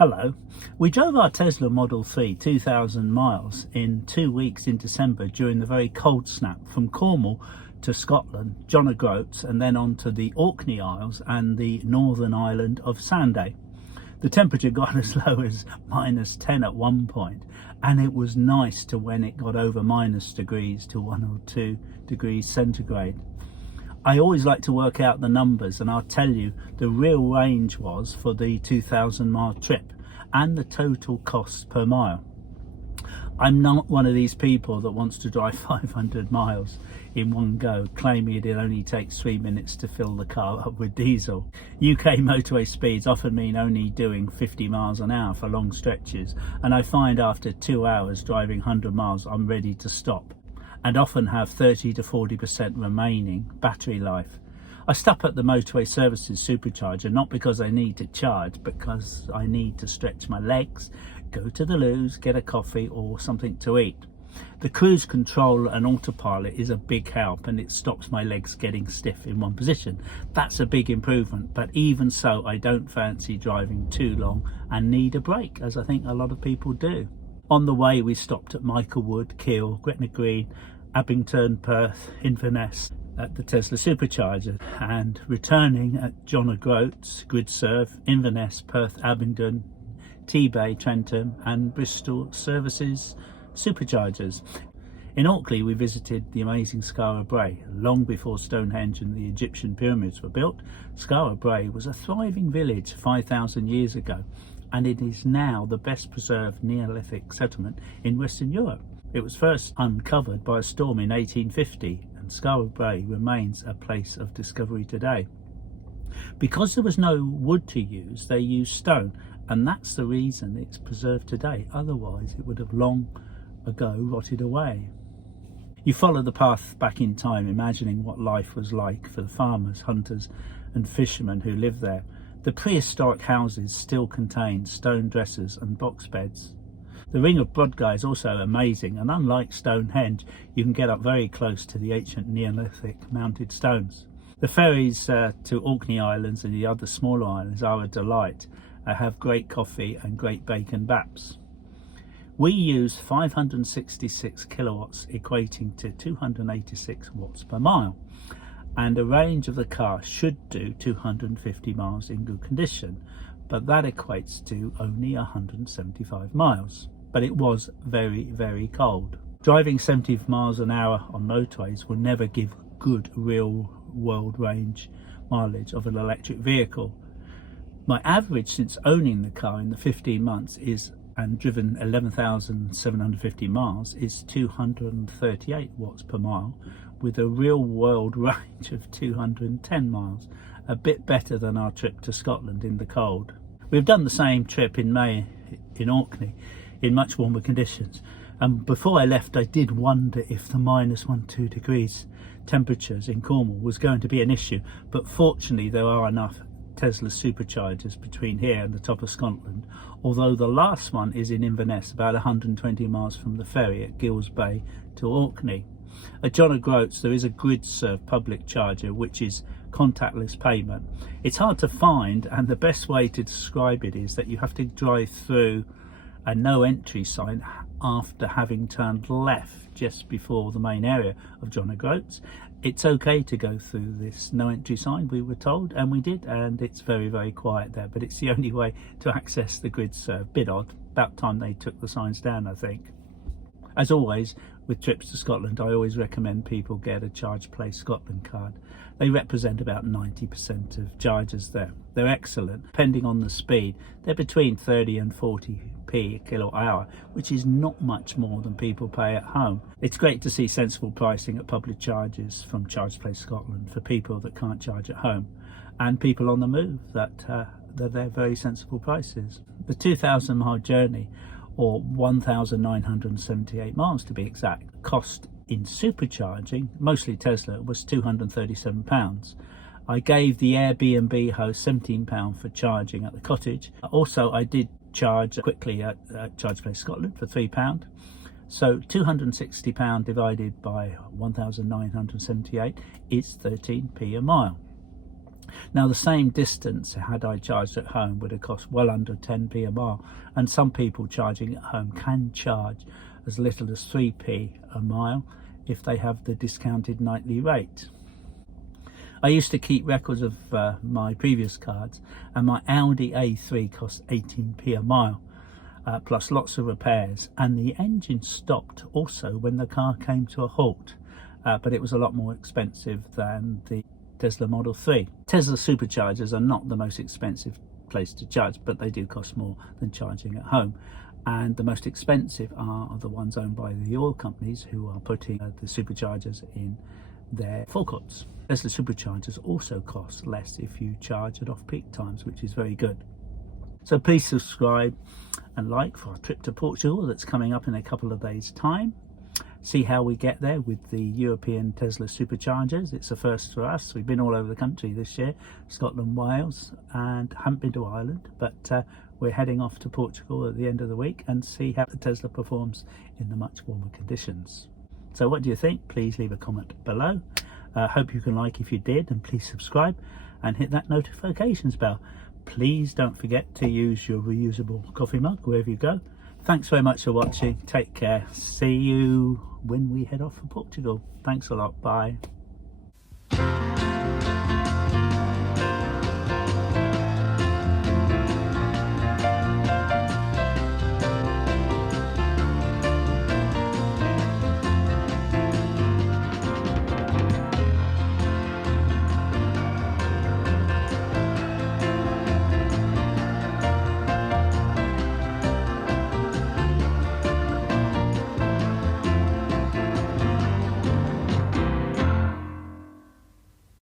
Hello. We drove our Tesla Model 3 2,000 miles in 2 weeks in December during the very cold snap from Cornwall to Scotland, John O'Groats, and then on to the Orkney Isles and the northern island of Sanday. The temperature got as low as -10 at one point, and it was nice to when it got over -degrees to 1 or 2 degrees centigrade. I always like to work out the numbers, and I'll tell you the real range was for the 2,000 mile trip and the total cost per mile. I'm not one of these people that wants to drive 500 miles in one go, claiming it only takes 3 minutes to fill the car up with diesel. UK motorway speeds often mean only doing 50 miles an hour for long stretches, and I find after 2 hours driving 100 miles I'm ready to stop, and often have 30 to 40% remaining battery life. I stop at the motorway services supercharger not because I need to charge, but because I need to stretch my legs, go to the loos, get a coffee or something to eat. The cruise control and autopilot is a big help, and it stops my legs getting stiff in one position. That's a big improvement, but even so I don't fancy driving too long and need a break, as I think a lot of people do. On the way we stopped at Michaelwood, Keele, Gretna Green, Abington, Perth, Inverness at the Tesla supercharger, and returning at John O'Groats, Gridserve, Inverness, Perth, Abingdon, T-Bay, Trentham and Bristol services superchargers. In Orkney we visited the amazing Skara Brae. Long before Stonehenge and the Egyptian pyramids were built, Skara Brae was a thriving village 5,000 years ago, and it is now the best preserved Neolithic settlement in Western Europe. It was first uncovered by a storm in 1850, and Skara Brae remains a place of discovery today. Because there was no wood to use, they used stone, and that's the reason it's preserved today. Otherwise it would have long ago rotted away. You follow the path back in time, imagining what life was like for the farmers, hunters and fishermen who lived there. The prehistoric houses still contain stone dressers and box beds. The Ring of Brodgar is also amazing, and unlike Stonehenge, you can get up very close to the ancient Neolithic mounted stones. The ferries to Orkney Islands and the other smaller islands are a delight. Have great coffee and great bacon baps. We use 566 kilowatts, equating to 286 watts per mile, and the range of the car should do 250 miles in good condition, but that equates to only 175 miles. But it was very, very cold. Driving 70 miles an hour on motorways will never give good real world range mileage of an electric vehicle. My average since owning the car in the 15 months is, and driven 11,750 miles, is 238 watts per mile, with a real world range of 210 miles, a bit better than our trip to Scotland in the cold. We've done the same trip in May in Orkney in much warmer conditions, and before I left I did wonder if the -1-2 degrees temperatures in Cornwall was going to be an issue, but fortunately there are enough Tesla superchargers between here and the top of Scotland, although the last one is in Inverness, about 120 miles from the ferry at Gills Bay to Orkney. At John O'Groats there is a Gridserve public charger which is contactless payment. It's hard to find, and the best way to describe it is that you have to drive through a no entry sign after having turned left just before the main area of John O'Groats. It's okay to go through this no entry sign, we were told, and we did, and it's very, very quiet there, but it's the only way to access the Gridserve. Bit odd, about time they took the signs down, I think. As always, with trips to Scotland, I always recommend people get a Charge Place Scotland card. They represent about 90% of chargers there. They're excellent. Depending on the speed, they're between 30 and 40p a kilowatt hour, which is not much more than people pay at home. It's great to see sensible pricing at public charges from Charge Place Scotland for people that can't charge at home, and people on the move that they're very sensible prices. The 2,000 mile journey, or 1,978 miles to be exact, cost in supercharging, mostly Tesla, was £237. I gave the Airbnb host £17 for charging at the cottage. Also, I did charge quickly at Charge Place Scotland for £3. So £260 divided by 1,978 is 13p a mile. Now the same distance had I charged at home would have cost well under 10p a mile, and some people charging at home can charge as little as 3p a mile if they have the discounted nightly rate. I used to keep records of my previous cards, and my Audi A3 cost 18p a mile, plus lots of repairs, and the engine stopped also when the car came to a halt, but it was a lot more expensive than the Tesla Model 3. Tesla superchargers are not the most expensive place to charge, but they do cost more than charging at home, and the most expensive are the ones owned by the oil companies who are putting the superchargers in their forecourts. Tesla superchargers also cost less if you charge at off-peak times, which is very good. So please subscribe and like for our trip to Portugal that's coming up in a couple of days' time. See how we get there with the European Tesla superchargers. It's a first for us. We've been all over the country this year, Scotland, Wales, and haven't been to Ireland, but we're heading off to Portugal at the end of the week and see how the Tesla performs in the much warmer conditions. So what do you think? Please leave a comment below. Hope you can like if you did, and please subscribe and hit that notifications bell. Please don't forget to use your reusable coffee mug wherever you go. Thanks very much for watching. Take care. See you when we head off for Portugal. Thanks a lot. Bye.